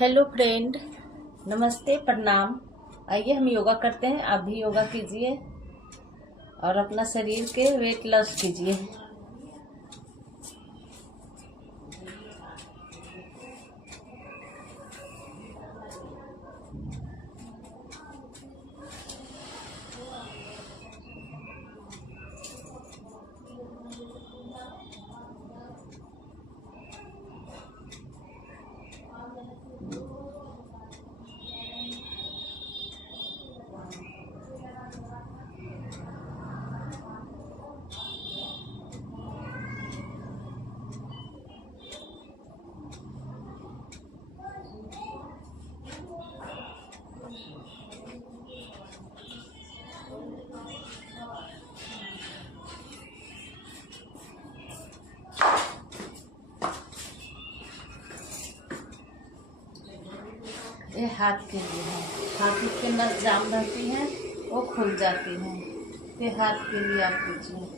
Hello friend, नमस्ते, प्रणाम। आइए हम योगा करते हैं। आप भी योगा कीजिए और अपना शरीर के वेट लॉस कीजिए। ये हाथ के लिए है। हाथ के नस जाम रहती हैं, वो खुल जाती हैं। ये हाथ के लिए आप कीजिए।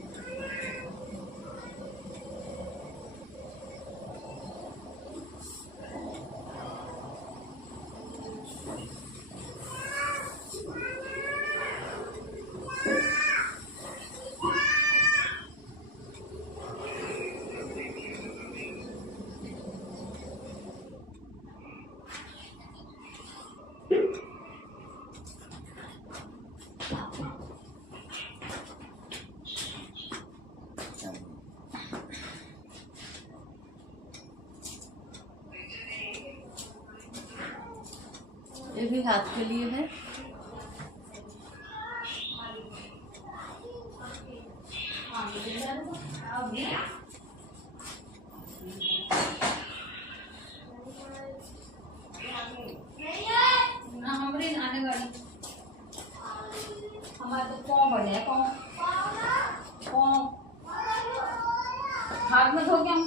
ये भी हाथ के लिए है। हमारे तो पाँव बने हैं, पाँव हाथ में धो के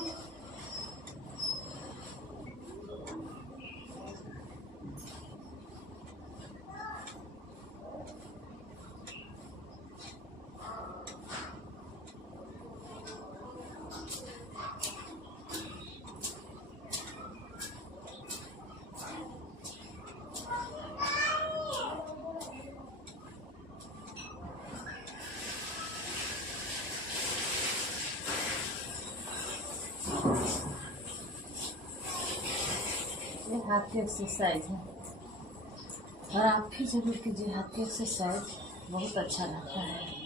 ये हाथ की एक्सरसाइज है और आप भी जरूर कीजिए। हाथ की एक्सरसाइज बहुत अच्छा लगता है।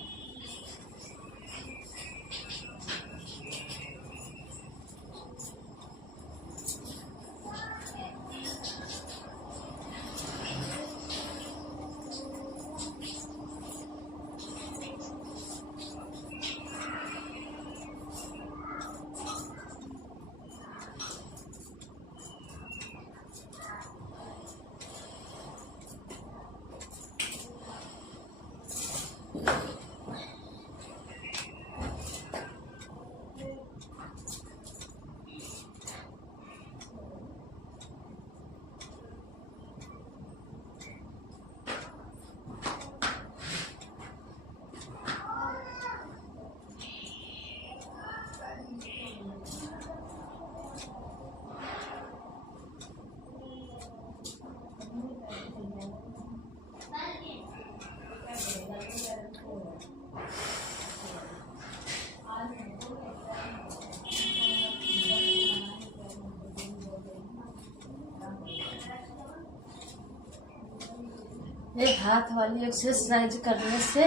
ये हाथ वाली एक्सरसाइज करने से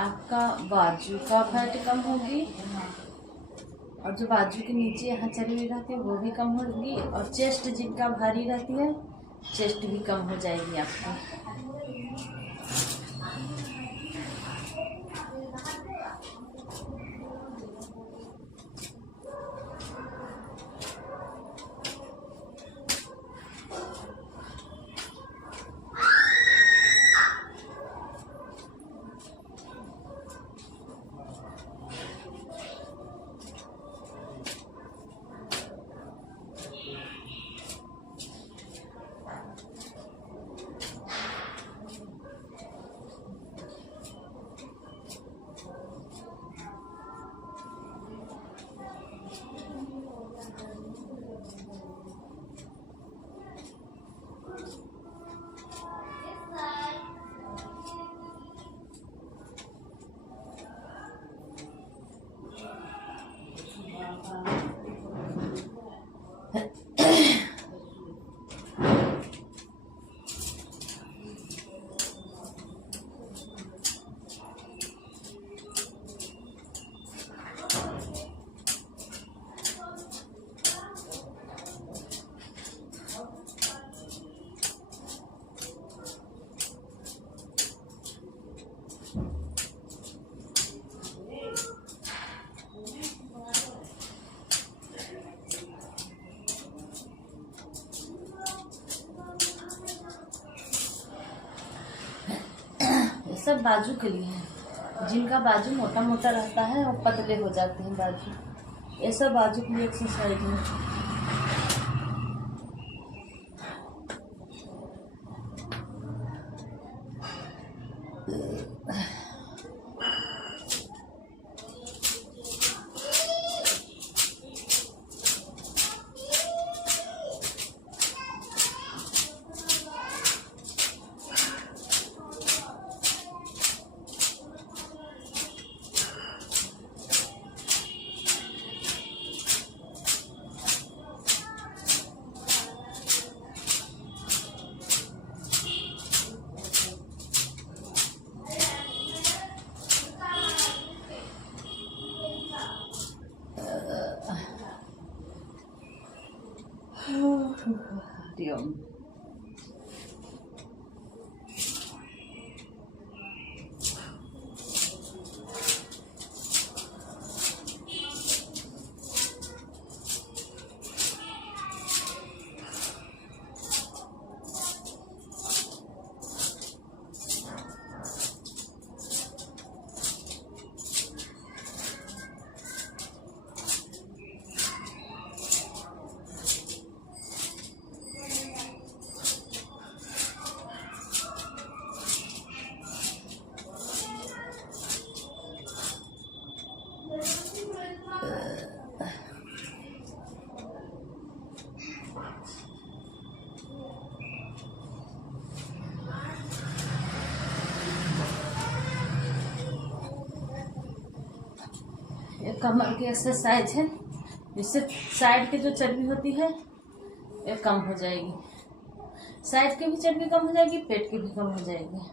आपका बाजू का फैट कम होगी और जो बाजू के नीचे यहाँ चली हुई रहती है वो भी कम होगी और चेस्ट जिनका भारी रहती है चेस्ट भी कम हो जाएगी आपकी। सब बाजू के लिए है। जिनका बाजू मोटा मोटा रहता है और पतले हो जाते हैं बाजू, ये सब बाजू के लिए एक्सरसाइज है। हरिओम। कमर की एक्सरसाइज है, जिससे साइड की जो चर्बी होती है ये कम हो जाएगी। साइड की भी चर्बी कम हो जाएगी, पेट की भी कम हो जाएगी।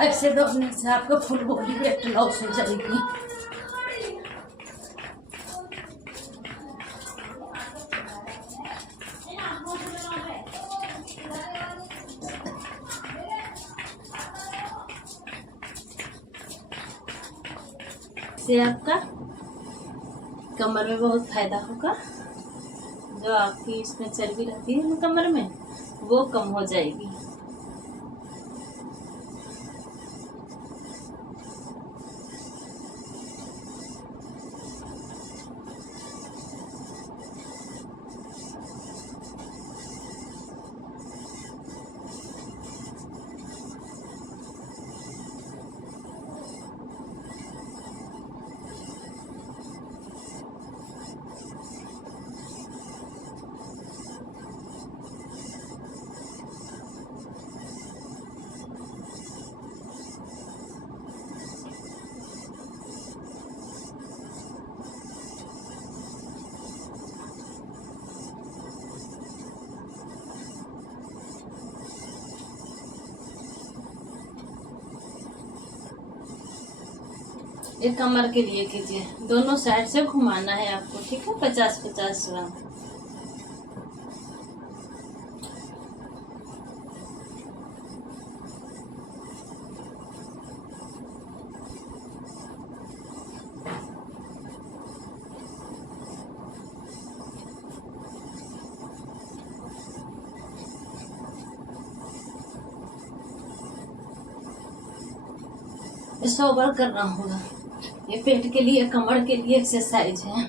ऐसे दौड़ने से आपका फुल बॉडी वेट लॉस हो जाएगी। इससे आपका कमर में बहुत फायदा होगा। जो आपकी इसमें चर्बी रहती है ना कमर में, वो कम हो जाएगी। ये कमर के लिए कीजिए, दोनों साइड से घुमाना है आपको, ठीक है। 50-50 ग्राम। ये 100 बार करना होगा। ये पेट के लिए, कमर के लिए एक्सरसाइज है।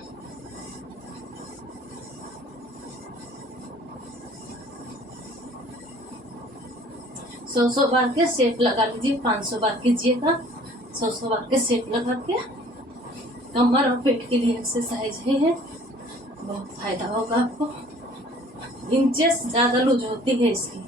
सौ बार के सेट लगा लीजिए, 500 बार कीजिएगा। 100 बार के सेट लगा के कमर और पेट के लिए एक्सरसाइज है। बहुत फायदा होगा आपको। इंचेस ज्यादा लूज होती है इसकी।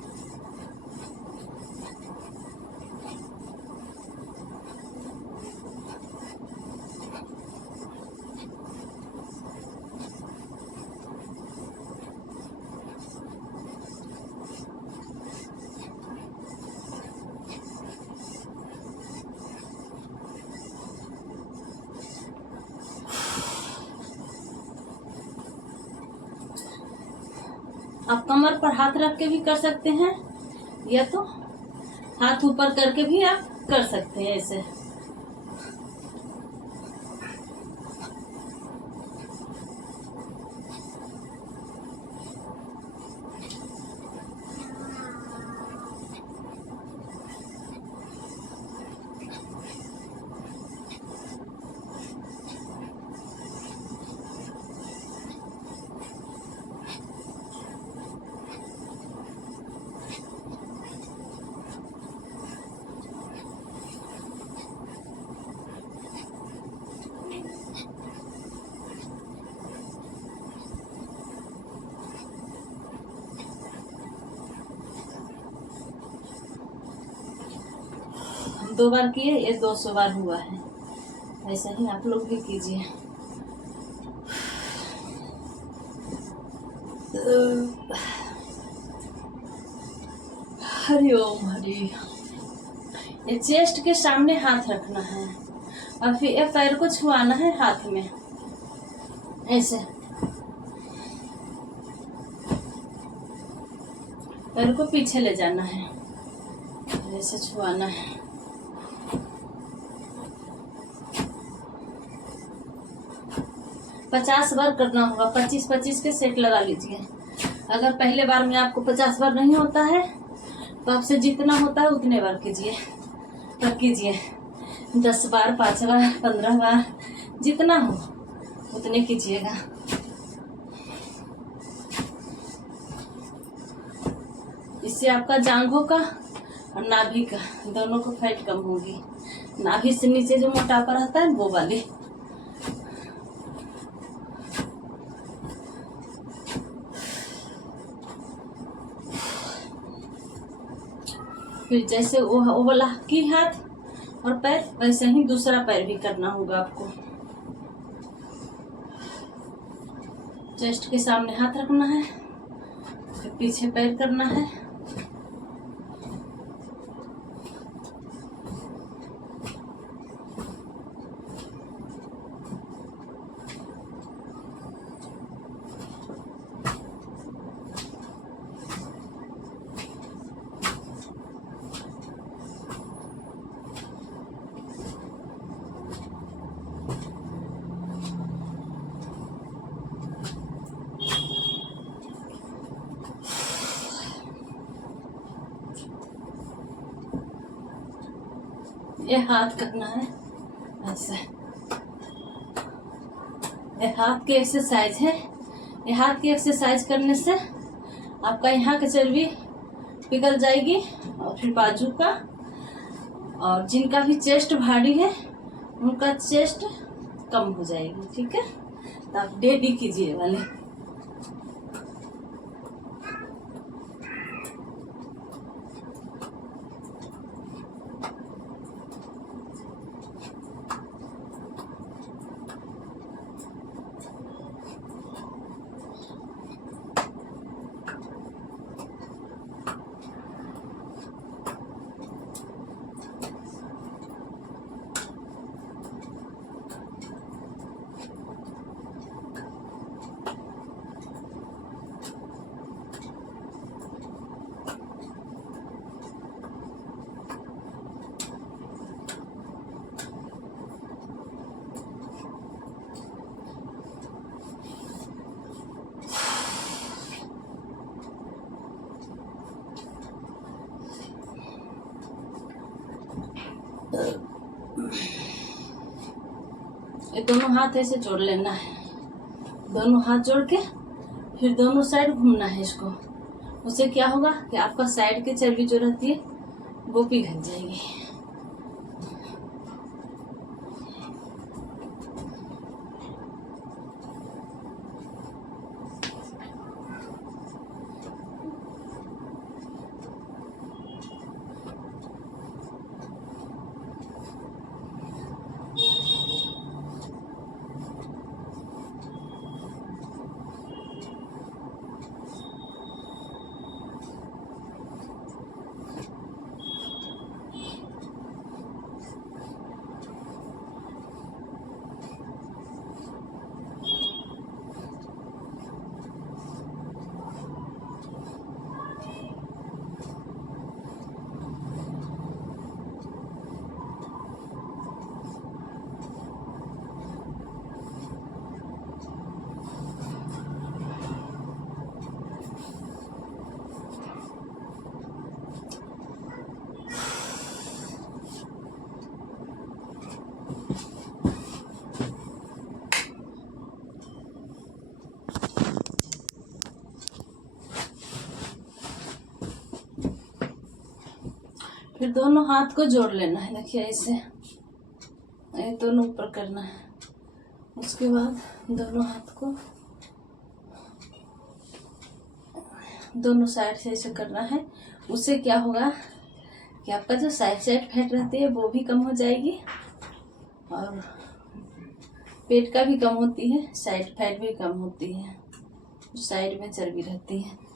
आप कमर पर हाथ रख के भी कर सकते हैं, या तो हाथ ऊपर करके भी आप कर सकते हैं ऐसे। हम 2 बार किए, ये 200 बार हुआ है। ऐसा ही आप लोग भी कीजिए। हरि ओम हरि। ये चेस्ट के सामने हाथ रखना है और फिर ये पैर को छुआना है हाथ में ऐसे। पैर को पीछे ले जाना है, ऐसे छुआना है। पचास बार करना होगा। 25-25 के सेट लगा लीजिए। अगर पहले बार में आपको 50 बार नहीं होता है तो आपसे जितना होता है उतने बार कीजिए। तब कीजिए 10 बार, 5 बार, 15 बार, जितना हो उतने कीजिएगा। इससे आपका जांघों का और नाभि का दोनों को फैट कम होगी। नाभि से नीचे जो मोटापा रहता है वो वाली। फिर जैसे वो वाला की हाथ और पैर, वैसे ही दूसरा पैर भी करना होगा आपको। चेस्ट के सामने हाथ रखना है, फिर पीछे पैर करना है। ये हाथ करना है ऐसे। ये हाथ की एक्सरसाइज है। ये हाथ की एक्सरसाइज करने से आपका यहाँ की चर्बी पिघल जाएगी और फिर बाजू का, और जिनका भी चेस्ट भारी है उनका चेस्ट कम हो जाएगी। ठीक है, तो आप डेली कीजिए वाले। ये दोनों हाथ ऐसे जोड़ लेना है, दोनों हाथ जोड़ के फिर दोनों साइड घूमना है इसको। उससे क्या होगा कि आपका साइड की चर्बी जो रहती है वो पिघल जाएगी। फिर दोनों हाथ को जोड़ लेना है, देखिए ऐसे, ये दोनों ऊपर करना है। उसके बाद दोनों हाथ को दोनों साइड से ऐसे करना है। उससे क्या होगा कि आपका जो साइड फैट रहती है वो भी कम हो जाएगी और पेट का भी कम होती है, साइड फैट भी कम होती है, साइड में चर्बी रहती है।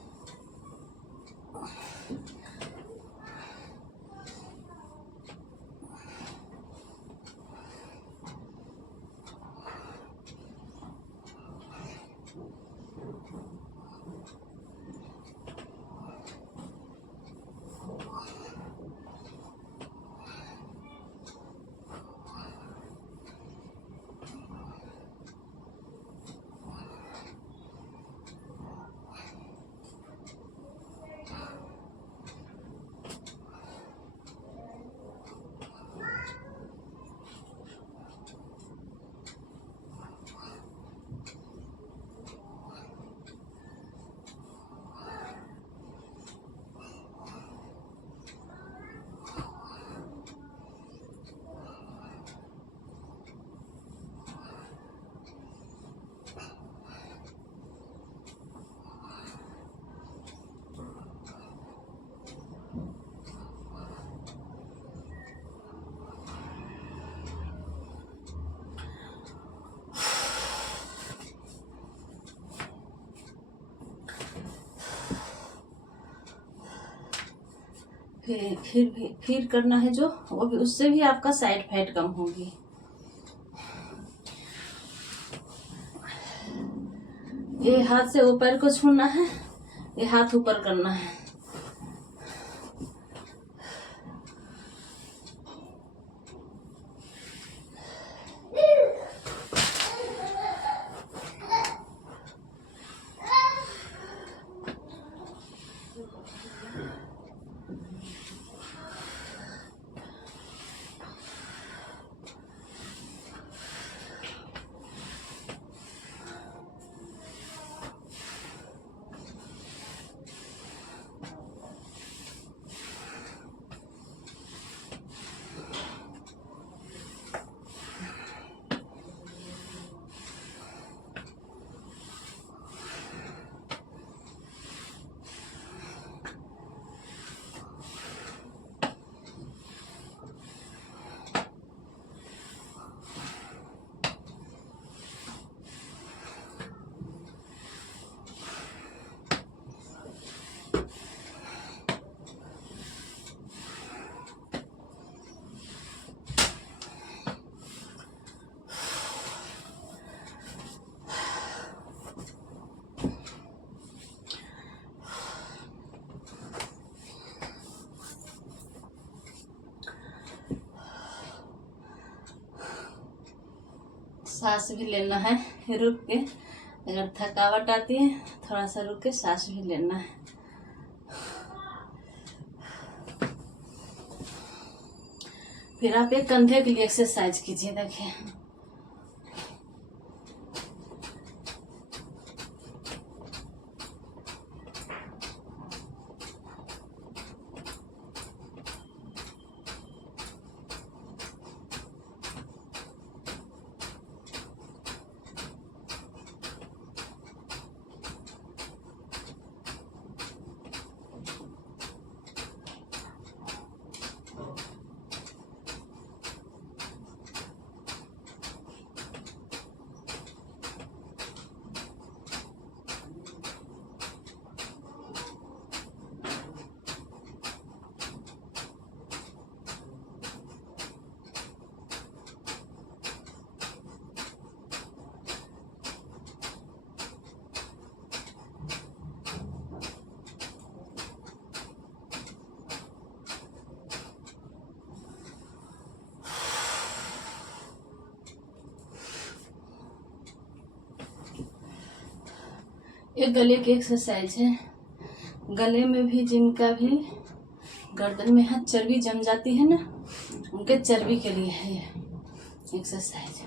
फिर करना है जो, वो भी, उससे भी आपका साइड फैट कम होगी। ये हाथ से ऊपर को छूना है, ये हाथ ऊपर करना है। सांस भी लेना है रुक के, अगर थकावट आती है थोड़ा सा रुक के सांस भी लेना है। फिर आप एक कंधे के लिए एक्सरसाइज कीजिए। देखिए ये गले की एक्सरसाइज है। गले में भी जिनका भी गर्दन में हाथ चर्बी जम जाती है ना, उनके चर्बी के लिए है ये एक्सरसाइज।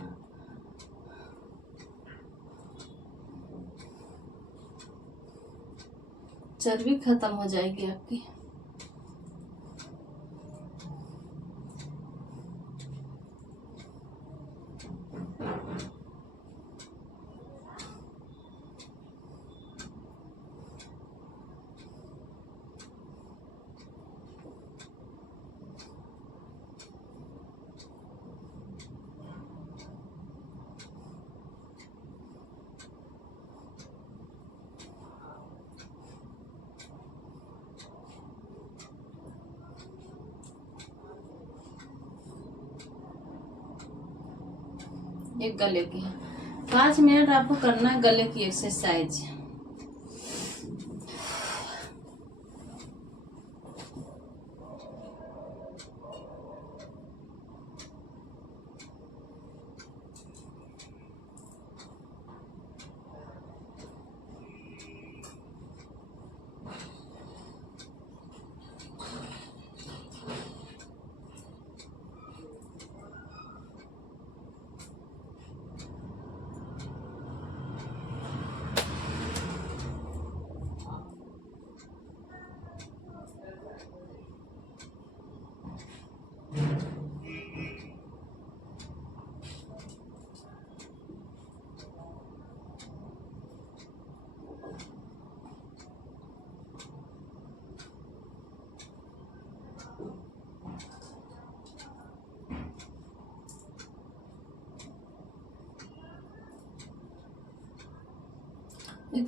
चर्बी खत्म हो जाएगी आपकी। एक गले की 5 मिनट आपको करना है गले की एक्सरसाइज।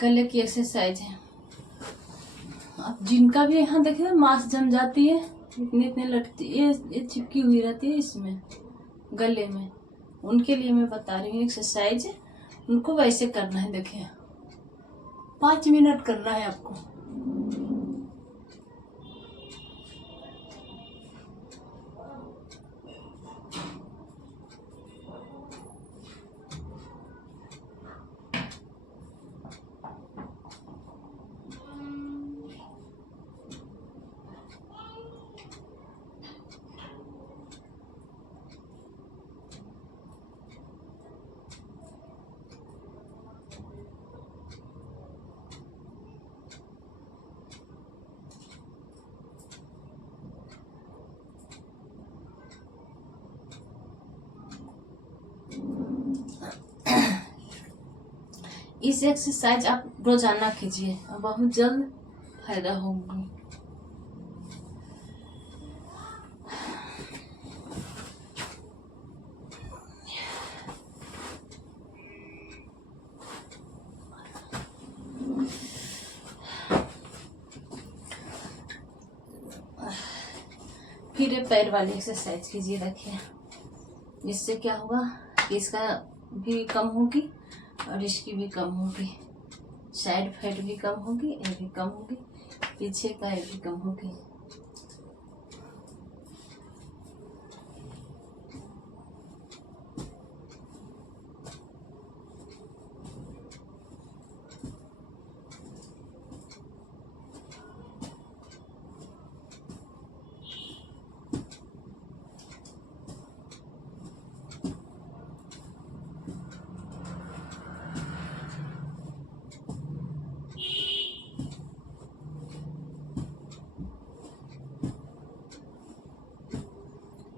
गले की एक्सरसाइज है। आप जिनका भी यहाँ देखिए मांस जम जाती है, इतने इतने लटती ये चिपकी हुई रहती है इसमें गले में, उनके लिए मैं बता रही हूँ एक्सरसाइज। उनको वैसे करना है। देखिए 5 मिनट करना है आपको। इस एक्सरसाइज आप रोजाना कीजिए, बहुत जल्द फायदा होगा। फिर पैर वाली एक्सरसाइज कीजिए। देखिए इससे क्या होगा, इसका भी कम होगी और इसकी भी कम होगी, साइड फैट भी कम होगी, ये भी कम होगी, पीछे का ये भी कम होगी।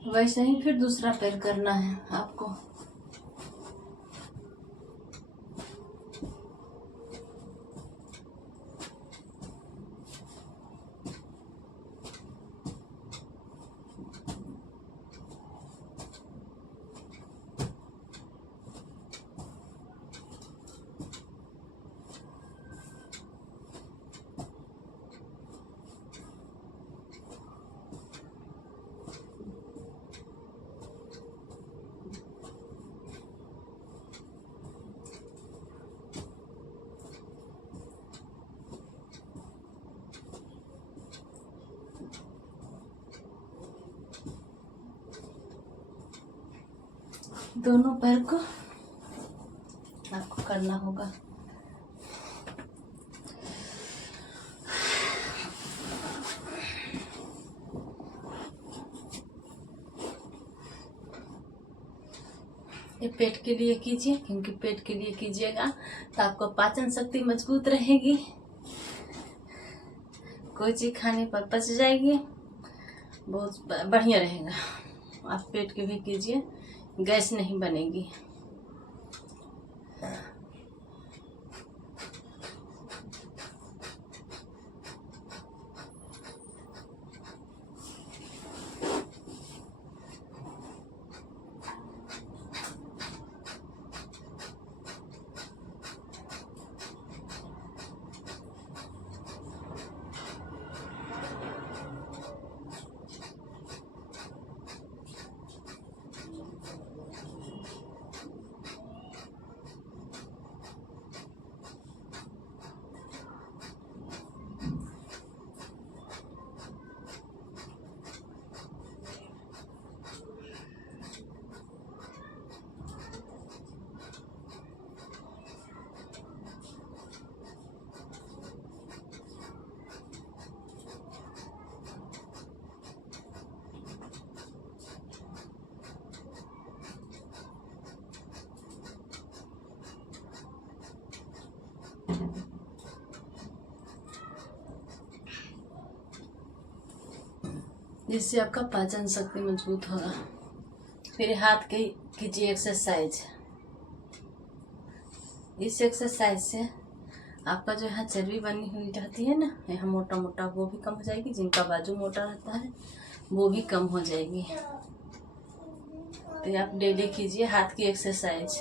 वैसे ही फिर दूसरा पैर करना है आपको। दोनों पैर को आपको करना होगा। पेट के लिए कीजिए, क्योंकि पेट के लिए कीजिएगा तो आपको पाचन शक्ति मजबूत रहेगी, कोई चीज़ खाने पर पच जाएगी, बहुत बढ़िया रहेगा। आप पेट के भी कीजिए, गैस नहीं बनेगी। जिससे आपका पाचन शक्ति मजबूत होगा। फिर हाथ के कीजिए एक्सरसाइज। इस एक्सरसाइज से आपका जो यहाँ चर्बी बनी हुई रहती है ना, यहाँ मोटा मोटा, वो भी कम हो जाएगी। जिनका बाजू मोटा रहता है वो भी कम हो जाएगी। तो आप डेली कीजिए हाथ की एक्सरसाइज।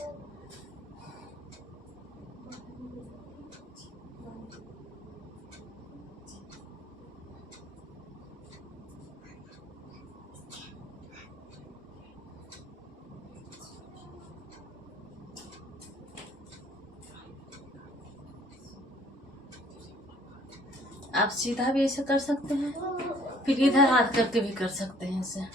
आप सीधा भी ऐसे कर सकते हैं, फिर इधर हाथ करके भी कर सकते हैं इसे।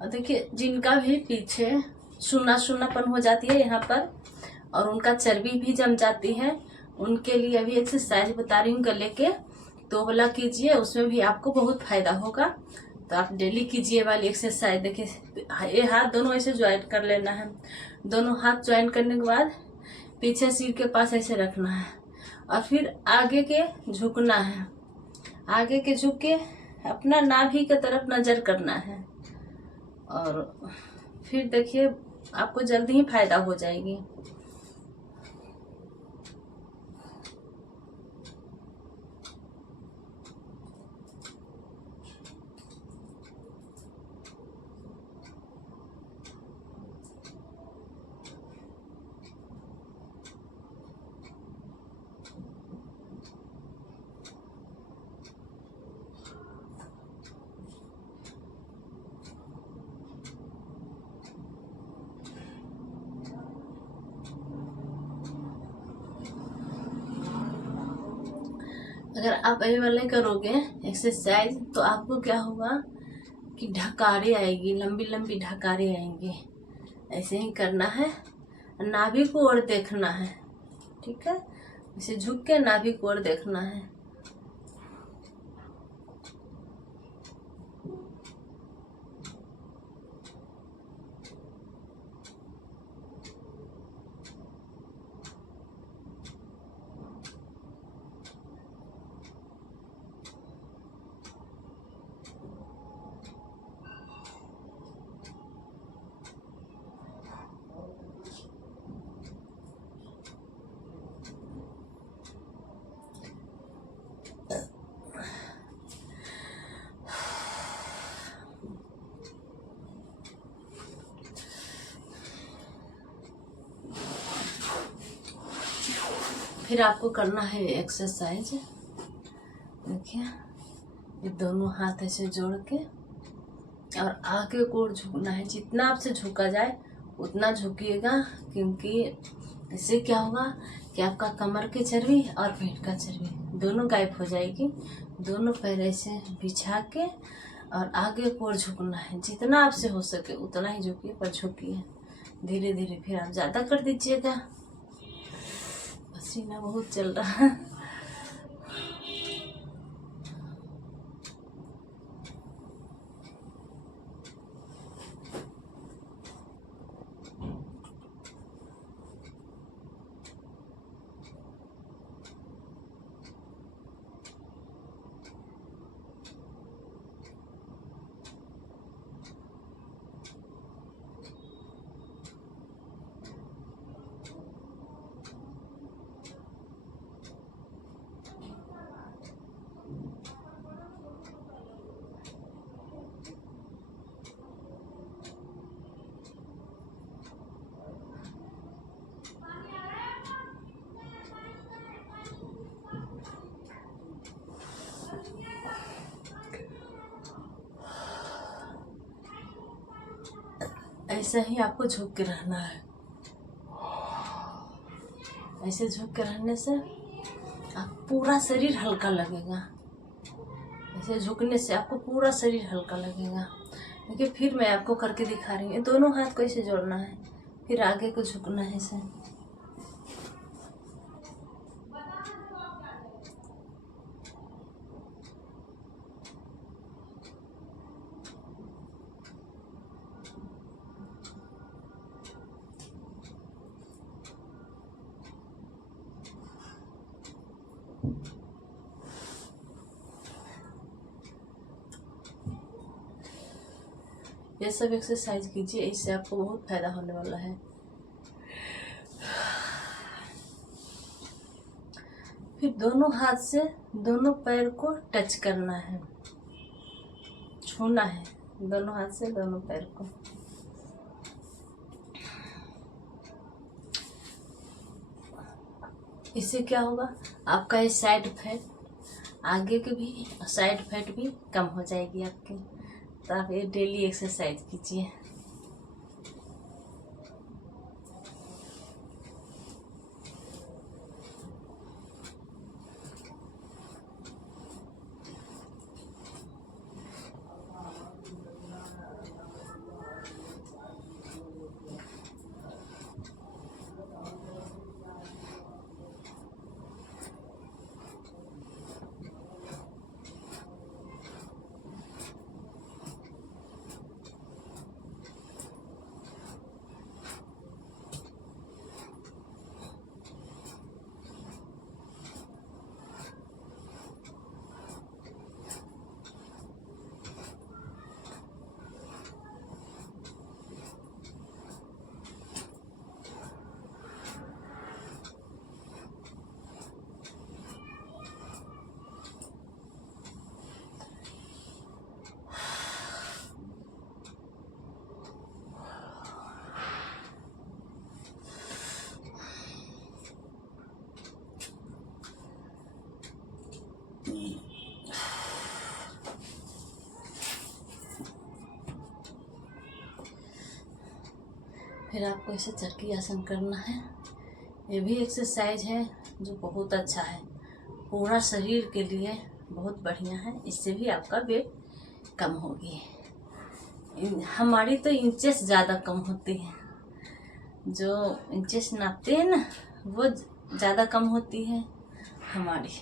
और देखिए, जिनका भी पीछे सूना सूनापन हो जाती है यहाँ पर, और उनका चर्बी भी जम जाती है, उनके लिए अभी एक्सरसाइज बता रही हूँ गले के। तो वाला कीजिए, उसमें भी आपको बहुत फायदा होगा। तो आप डेली कीजिए वाली एक्सरसाइज। देखिए, ये हाथ दोनों ऐसे ज्वाइंट कर लेना है। दोनों हाथ ज्वाइंट करने के बाद पीछे सिर के पास ऐसे रखना है, और फिर आगे के झुकना है। आगे के झुक के अपना नाभि की तरफ नजर करना है, और फिर देखिए आपको जल्दी ही फायदा हो जाएगी। अगर आप ये वाले करोगे एक्सरसाइज तो आपको क्या होगा कि ढकारे आएगी, लंबी लंबी ढकारे आएंगे। ऐसे ही करना है, नाभि को ओर देखना है, ठीक है। इसे झुक के नाभि को ओर देखना है। फिर आपको करना है एक्सरसाइज। देखिए, ये दोनों हाथ ऐसे जोड़ के और आगे को झुकना है। जितना आपसे झुका जाए उतना झुकिएगा, क्योंकि इससे क्या होगा कि आपका कमर की चर्बी और पेट का चर्बी दोनों गायब हो जाएगी। दोनों पैर ऐसे बिछा के और आगे को झुकना है। जितना आपसे हो सके उतना ही झुकिए, पर झुकिए धीरे धीरे। फिर आप ज़्यादा कर दीजिएगा। पसीना बहुत चल रहा है। ऐसा ही आपको झुक के रहना है। ऐसे झुक के रहने से आप पूरा शरीर हल्का लगेगा। ऐसे झुकने से आपको पूरा शरीर हल्का लगेगा। देखिए फिर मैं आपको करके दिखा रही हूँ। दोनों हाथ को ऐसे जोड़ना है, फिर आगे को झुकना है ऐसे। ये सब एक्सरसाइज कीजिए, इससे आपको बहुत फायदा होने वाला है। फिर दोनों हाथ से दोनों पैर को टच करना है, छूना है दोनों हाथ से दोनों पैर को। इससे क्या होगा, आपका ये साइड फैट, आगे के भी साइड फैट भी कम हो जाएगी आपकी। तो आप ये डेली एक्सरसाइज कीजिए। फिर आपको ऐसे चरकी आसन करना है। ये भी एक्सरसाइज है जो बहुत अच्छा है, पूरा शरीर के लिए बहुत बढ़िया है। इससे भी आपका वेट कम होगी। हमारी तो इंचेस ज़्यादा कम होती है, जो इंचेस नापते हैं ना वो ज़्यादा कम होती है हमारी।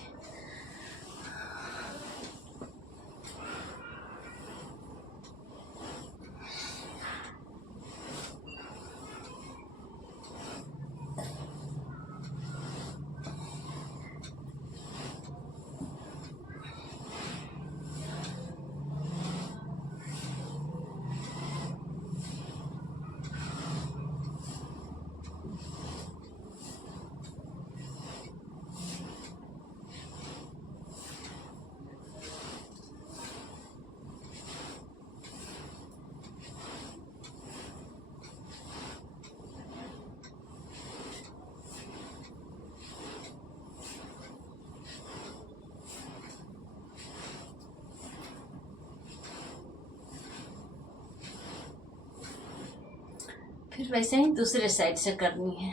फिर वैसे ही दूसरे साइड से करनी है।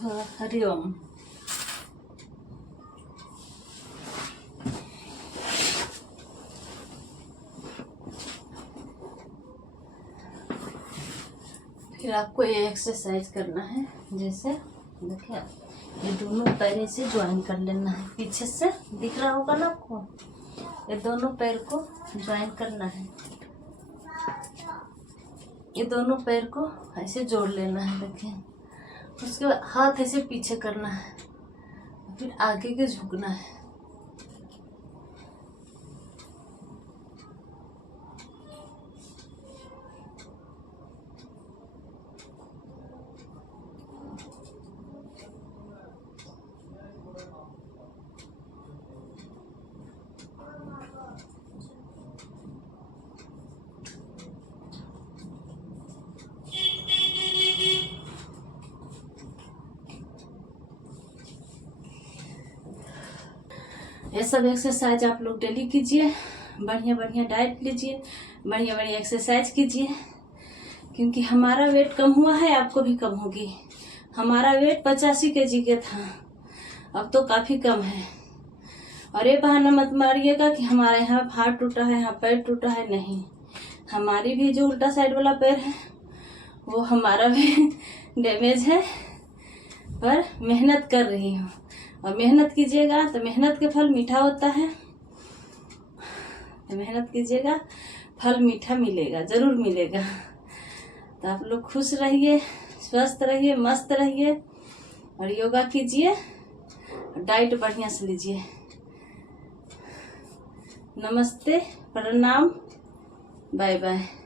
हरिओम। फिर आपको ये एक्सरसाइज करना है, जैसे देखिए ये दोनों पैर से ज्वाइन कर लेना है। पीछे से दिख रहा होगा ना आपको, ये दोनों पैर को ज्वाइन करना है। ये दोनों पैर को ऐसे जोड़ लेना है, देखिए। उसके बाद हाथ ऐसे पीछे करना है, फिर आगे के झुकना है। ये सब एक्सरसाइज आप लोग डेली कीजिए, बढ़िया बढ़िया डाइट लीजिए, बढ़िया बढ़िया एक्सरसाइज कीजिए, क्योंकि हमारा वेट कम हुआ है, आपको भी कम होगी। हमारा वेट 85 kg का था, अब तो काफ़ी कम है। और ये बहाना मत मारिएगा कि हमारे यहाँ हाथ टूटा है, यहाँ पैर टूटा है, नहीं। हमारी भी जो उल्टा साइड वाला पैर है वो हमारा भी डैमेज है, पर मेहनत कर रही हूँ। और मेहनत कीजिएगा तो मेहनत के फल मीठा होता है। मेहनत कीजिएगा, फल मीठा मिलेगा, ज़रूर मिलेगा। तो आप लोग खुश रहिए, स्वस्थ रहिए, मस्त रहिए, और योगा कीजिए, डाइट बढ़िया से लीजिए। नमस्ते, प्रणाम, बाय बाय।